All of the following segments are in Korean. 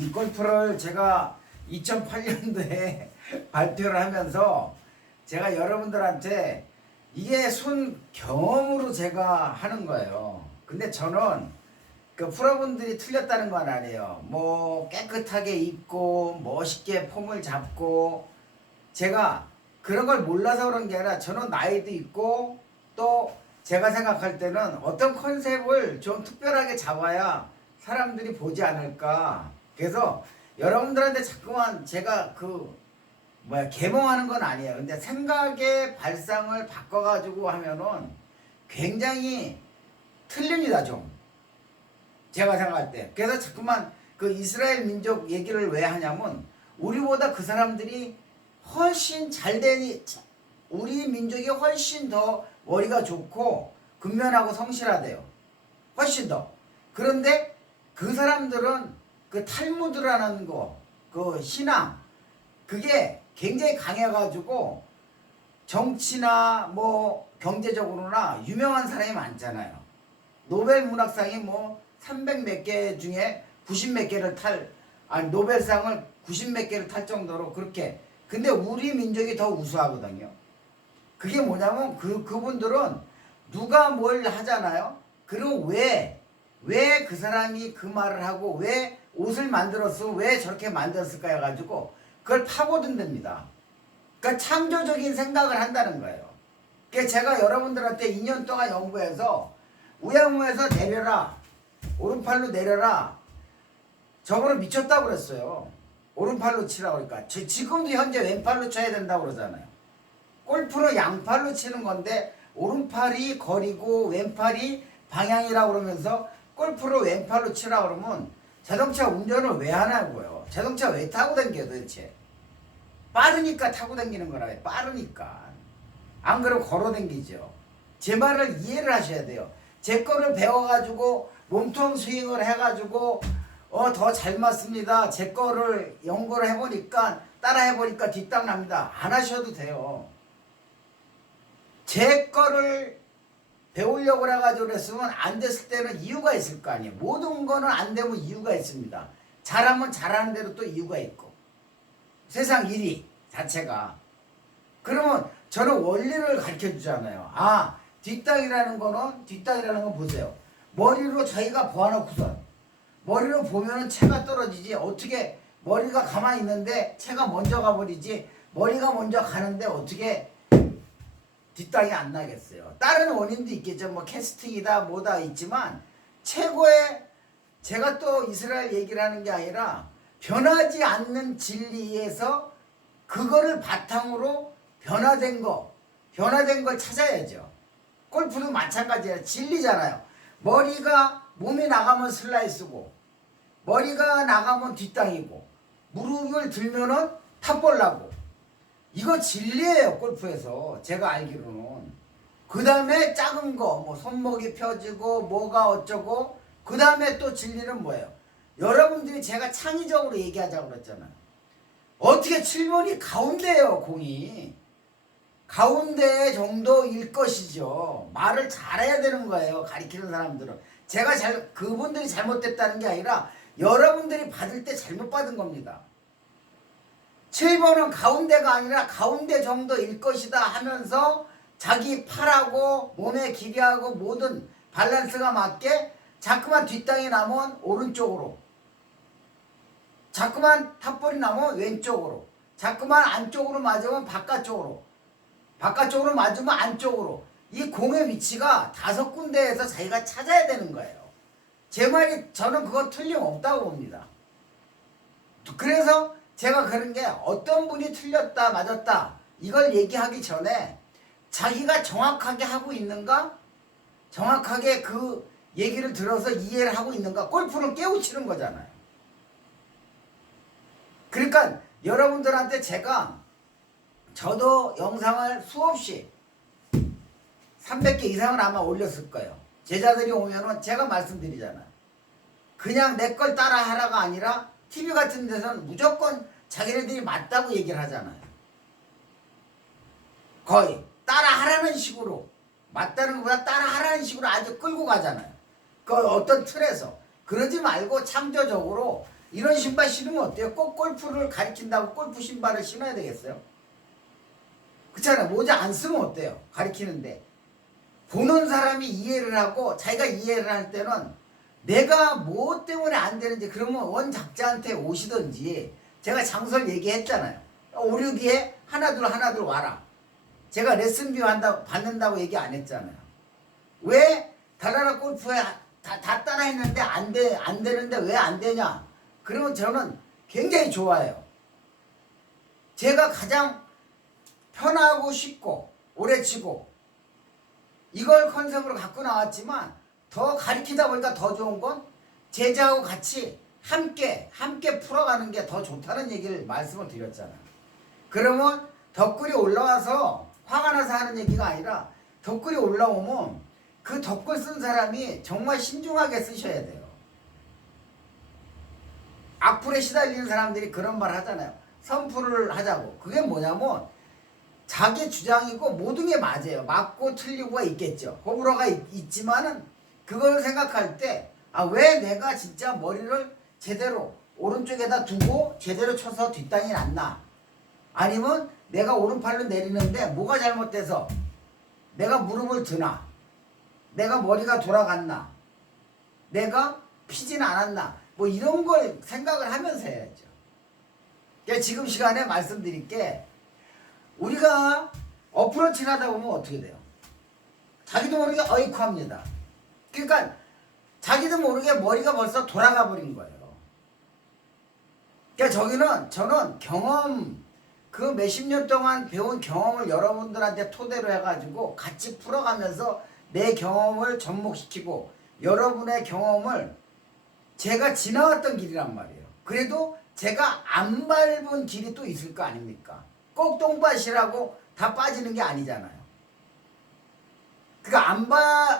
이 골프를 제가 2008년도에 발표를 하면서 제가 여러분들한테 이게 순 경험으로 제가 하는 거예요. 근데 저는 그 프로분들이 틀렸다는 건 아니에요. 뭐 깨끗하게 입고 멋있게 폼을 잡고 제가 그런 걸 몰라서 그런 게 아니라 저는 나이도 있고 또 제가 생각할 때는 어떤 컨셉을 좀 특별하게 잡아야 사람들이 보지 않을까. 그래서 여러분들한테 자꾸만 제가 계몽하는 건 아니에요. 근데 생각의 발상을 바꿔가지고 하면은 굉장히 틀립니다, 좀. 제가 생각할 때. 그래서 자꾸만 그 이스라엘 민족 얘기를 왜 하냐면 우리보다 그 사람들이 훨씬 잘되니 우리 민족이 훨씬 더 머리가 좋고 근면하고 성실하대요. 훨씬 더. 그런데 그 사람들은 그 탈무드라는 거, 그 신앙, 그게 굉장히 강해가지고 정치나 뭐 경제적으로나 유명한 사람이 많잖아요. 노벨 문학상이 뭐 300 몇 개 중에 90 몇 개를 노벨상을 90 몇 개를 탈 정도로 그렇게. 근데 우리 민족이 더 우수하거든요. 그게 뭐냐면 그분들은 누가 뭘 하잖아요. 그럼 왜 그 사람이 그 말을 하고 왜 옷을 만들었으면 왜 저렇게 만들었을까 해가지고 그걸 파고든답니다. 그러니까 창조적인 생각을 한다는 거예요. 그래서 제가 여러분들한테 2년 동안 연구해서 우야무에서 내려라, 오른팔로 내려라, 저거를 미쳤다고 그랬어요. 오른팔로 치라고 그러니까 지금도 현재 왼팔로 쳐야 된다고 그러잖아요. 골프는 양팔로 치는 건데 오른팔이 거리고 왼팔이 방향이라고 그러면서 골프를 왼팔로 치라고 그러면 자동차 운전을 왜 하냐고요. 자동차 왜 타고 다녀요 도대체. 빠르니까 타고 다니는 거라요. 빠르니까. 안 그러면 걸어 다니죠. 제 말을 이해를 하셔야 돼요. 제 거를 배워가지고 몸통 스윙을 해가지고 더 잘 맞습니다. 제 거를 연구를 해보니까 따라 해보니까 뒷땅 납니다. 안 하셔도 돼요. 제 거를 배우려고 해가지고 그랬으면 안 됐을 때는 이유가 있을 거 아니에요. 모든 거는 안 되면 이유가 있습니다. 잘하면 잘하는 대로 또 이유가 있고. 세상 일이 자체가. 그러면 저는 원리를 가르쳐 주잖아요. 뒷땅이라는 건 보세요. 머리로 자기가 보아놓고선 머리로 보면은 채가 떨어지지. 어떻게 머리가 가만히 있는데 채가 먼저 가버리지. 머리가 먼저 가는데 어떻게 뒷땅이 안 나겠어요. 다른 원인도 있겠죠. 뭐 캐스팅이다 뭐다 있지만 최고의, 제가 또 이스라엘 얘기를 하는 게 아니라 변하지 않는 진리에서 그거를 바탕으로 변화된 걸 찾아야죠. 골프도 마찬가지예요. 진리잖아요. 머리가 몸이 나가면 슬라이스고 머리가 나가면 뒷땅이고 무릎을 들면은 탑볼 나고. 이거 진리예요. 골프에서 제가 알기로는. 그 다음에 작은 거 뭐 손목이 펴지고 뭐가 어쩌고. 그 다음에 또 진리는 뭐예요? 여러분들이 제가 창의적으로 얘기하자고 그랬잖아요. 어떻게 7번이 가운데예요. 공이 가운데 정도일 것이죠. 말을 잘해야 되는 거예요. 가리키는 사람들은. 제가 그분들이 잘못됐다는 게 아니라 여러분들이 받을 때 잘못 받은 겁니다. 7번은 가운데가 아니라 가운데 정도일 것이다 하면서 자기 팔하고 몸의 길이하고 모든 밸런스가 맞게 자꾸만 뒷땅이 나면 오른쪽으로, 자꾸만 탑볼이 나면 왼쪽으로, 자꾸만 안쪽으로 맞으면 바깥쪽으로 맞으면 안쪽으로. 이 공의 위치가 5군데에서 자기가 찾아야 되는 거예요. 제 말이 저는 그거 틀림없다고 봅니다. 그래서 제가 그런 게 어떤 분이 틀렸다 맞았다 이걸 얘기하기 전에 자기가 정확하게 하고 있는가, 정확하게 그 얘기를 들어서 이해를 하고 있는가. 골프는 깨우치는 거잖아요. 그러니까 여러분들한테 저도 영상을 수없이 300개 이상을 아마 올렸을 거예요. 제자들이 오면은 제가 말씀드리잖아요. 그냥 내 걸 따라 하라가 아니라 TV 같은 데서는 무조건 자기네들이 맞다고 얘기를 하잖아요. 거의 따라하라는 식으로, 맞다는 것보다 따라하라는 식으로 아주 끌고 가잖아요. 그 어떤 틀에서. 그러지 말고 창조적으로 이런 신발 신으면 어때요? 꼭 골프를 가리킨다고 골프 신발을 신어야 되겠어요? 그렇잖아요. 모자 안 쓰면 어때요? 가리키는데. 보는 사람이 이해를 하고 자기가 이해를 할 때는 내가 뭐 때문에 안 되는지 그러면 원작자한테 오시든지 제가 장소를 얘기했잖아요. 5, 6기에 하나둘 와라. 제가 레슨비 받는다고 얘기 안 했잖아요. 왜 달나라 골프에 다 따라 했는데 안 되는데 왜 안 되냐? 그러면 저는 굉장히 좋아요. 제가 가장 편하고 쉽고 오래 치고 이걸 컨셉으로 갖고 나왔지만 더 가리키다 보니까 더 좋은 건 제자하고 같이 함께 풀어가는 게 더 좋다는 얘기를 말씀을 드렸잖아요. 그러면 덧글이 올라와서 화가 나서 하는 얘기가 아니라 덧글이 올라오면 그 덧글 쓴 사람이 정말 신중하게 쓰셔야 돼요. 악플에 시달리는 사람들이 그런 말 하잖아요. 선풀을 하자고. 그게 뭐냐면 자기 주장이고 모든 게 맞아요. 맞고 틀리고가 있겠죠. 호불호가 있지만은 그걸 생각할 때 왜 내가 진짜 머리를 제대로 오른쪽에다 두고 제대로 쳐서 뒷땅이 났나? 아니면 내가 오른팔로 내리는데 뭐가 잘못돼서 내가 무릎을 드나? 내가 머리가 돌아갔나? 내가 피진 않았나? 뭐 이런 걸 생각을 하면서 해야죠. 그러니까 지금 시간에 말씀드릴 게 우리가 어프로치를 하다 보면 어떻게 돼요? 자기도 모르게 어이쿠 합니다. 그러니까 자기도 모르게 머리가 벌써 돌아가 버린 거예요. 그러니까 저는 경험, 그 몇십 년 동안 배운 경험을 여러분들한테 토대로 해가지고 같이 풀어가면서 내 경험을 접목시키고 여러분의 경험을 제가 지나왔던 길이란 말이에요. 그래도 제가 안 밟은 길이 또 있을 거 아닙니까? 꼭 똥밭이라고 다 빠지는 게 아니잖아요. 그러니까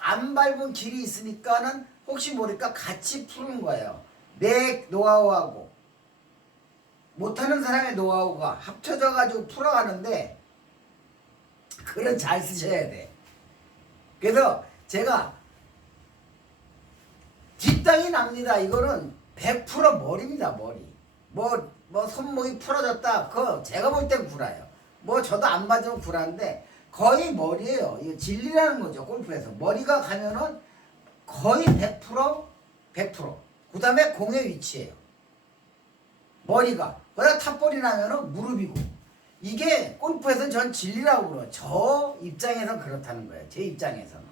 안 밟은 길이 있으니까는 혹시 모르니까 같이 푸는 거예요. 내 노하우하고 못하는 사람의 노하우가 합쳐져가지고 풀어가는데 글은 잘 쓰셔야 돼. 그래서 제가 뒷땅이 납니다. 이거는 100% 머리입니다. 머리. 뭐 손목이 풀어졌다. 그거 제가 볼 땐 구라예요. 뭐 저도 안 맞으면 구라인데 거의 머리예요. 이거 진리라는 거죠. 골프에서. 머리가 가면은 거의 100%. 그 다음에 공의 위치예요. 머리가. 그러다 탑볼이 나면은 무릎이고. 이게 골프에서는 전 진리라고 그래요. 저 입장에서는 그렇다는 거예요. 제 입장에서는.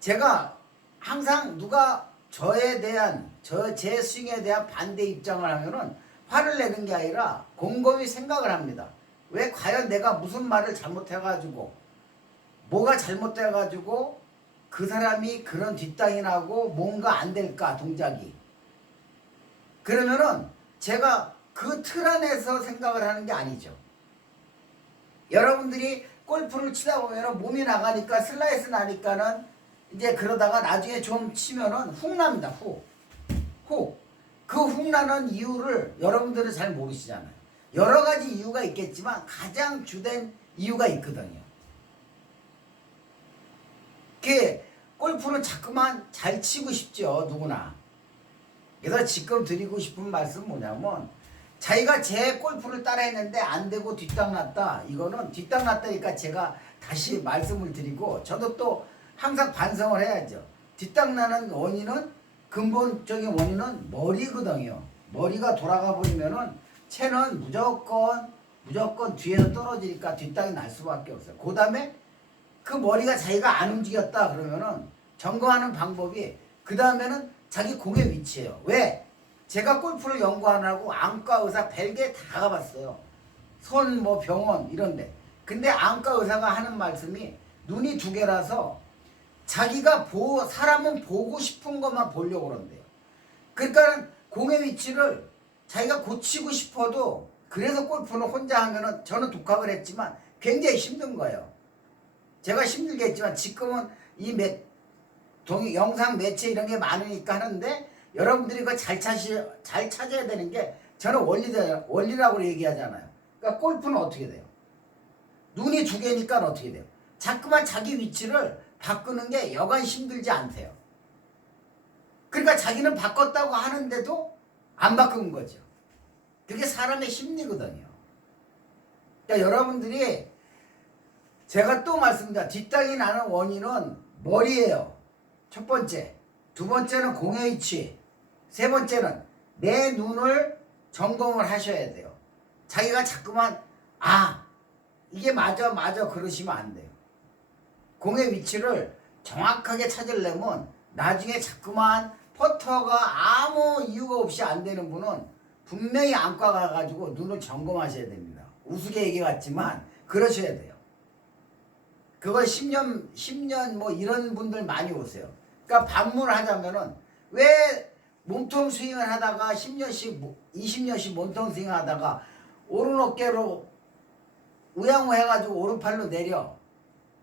제가 항상 누가 저에 대한 제 스윙에 대한 반대 입장을 하면은 화를 내는 게 아니라 곰곰이 생각을 합니다. 왜 과연 내가 무슨 말을 잘못해가지고 뭐가 잘못돼가지고 그 사람이 그런 뒷땅이 나고 뭔가 안 될까 동작이. 그러면은 제가 그 틀 안에서 생각을 하는 게 아니죠. 여러분들이 골프를 치다 보면은 몸이 나가니까 슬라이스 나니까는 이제 그러다가 나중에 좀 치면은 훅 납니다. 훅. 그 훅 나는 이유를 여러분들은 잘 모르시잖아요. 여러 가지 이유가 있겠지만 가장 주된 이유가 있거든요. 골프는 자꾸만 잘 치고 싶죠. 누구나. 그래서 지금 드리고 싶은 말씀은 뭐냐면 자기가 제 골프를 따라 했는데 안 되고 뒷땅 났다. 이거는 뒷땅 났다니까 제가 다시 말씀을 드리고 저도 또 항상 반성을 해야죠. 뒷땅 나는 원인은 근본적인 원인은 머리거든요. 머리가 돌아가 버리면은 채는 무조건 뒤에서 떨어지니까 뒷땅이 날 수밖에 없어요. 그 다음에 그 머리가 자기가 안 움직였다 그러면은 점검하는 방법이 그 다음에는 자기 공의 위치예요. 왜? 제가 골프를 연구하느라고 안과 의사 벨기에 다 가봤어요. 손 병원 이런데. 근데 안과 의사가 하는 말씀이 눈이 두 개라서 자기가 사람은 보고 싶은 것만 보려고 그런대요. 그러니까 공의 위치를 자기가 고치고 싶어도 그래서 골프는 혼자 하면은 저는 독학을 했지만 굉장히 힘든 거예요. 제가 힘들게 했지만 지금은 영상 매체 이런 게 많으니까 하는데 여러분들이 그거 잘 찾아야 되는 게 저는 원리라고 얘기하잖아요. 그러니까 골프는 어떻게 돼요? 눈이 두 개니까 어떻게 돼요? 자꾸만 자기 위치를 바꾸는 게 여간 힘들지 않대요. 그러니까 그러니까 자기는 바꿨다고 하는데도 안 바꾼 거죠. 그게 사람의 심리거든요. 그러니까 여러분들이 제가 또 말씀드립니다. 뒷땅이 나는 원인은 머리예요. 첫 번째. 두 번째는 공의 위치. 세 번째는 내 눈을 점검을 하셔야 돼요. 자기가 자꾸만 이게 맞아 그러시면 안 돼요. 공의 위치를 정확하게 찾으려면 나중에 자꾸만 퍼터가 아무 이유가 없이 안 되는 분은 분명히 안과 가가지고 눈을 점검하셔야 됩니다. 우스개 얘기 같지만 그러셔야 돼요. 그걸 10년 뭐 이런 분들 많이 오세요. 그러니까 반문을 하자면은 왜 몸통 스윙을 하다가 10년씩 20년씩 몸통 스윙 하다가 오른 어깨로 우양우 해가지고 오른팔로 내려.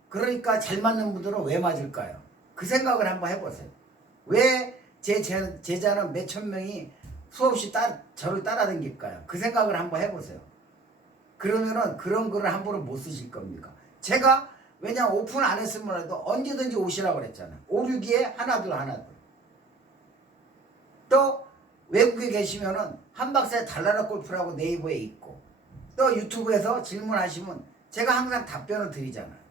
그러니까 잘 맞는 분들은 왜 맞을까요? 그 생각을 한번 해보세요. 왜 제 제자는 몇천 명이 수없이 저를 따라다닐까요? 그 생각을 한번 해보세요. 그러면은 그런 글을 함부로 못 쓰실 겁니까? 제가 왜냐 오픈 안 했으면 해도 언제든지 오시라고 그랬잖아요. 오류기에 하나둘. 또 외국에 계시면은 한박사의 달나라 골프라고 네이버에 있고 또 유튜브에서 질문하시면 제가 항상 답변을 드리잖아요.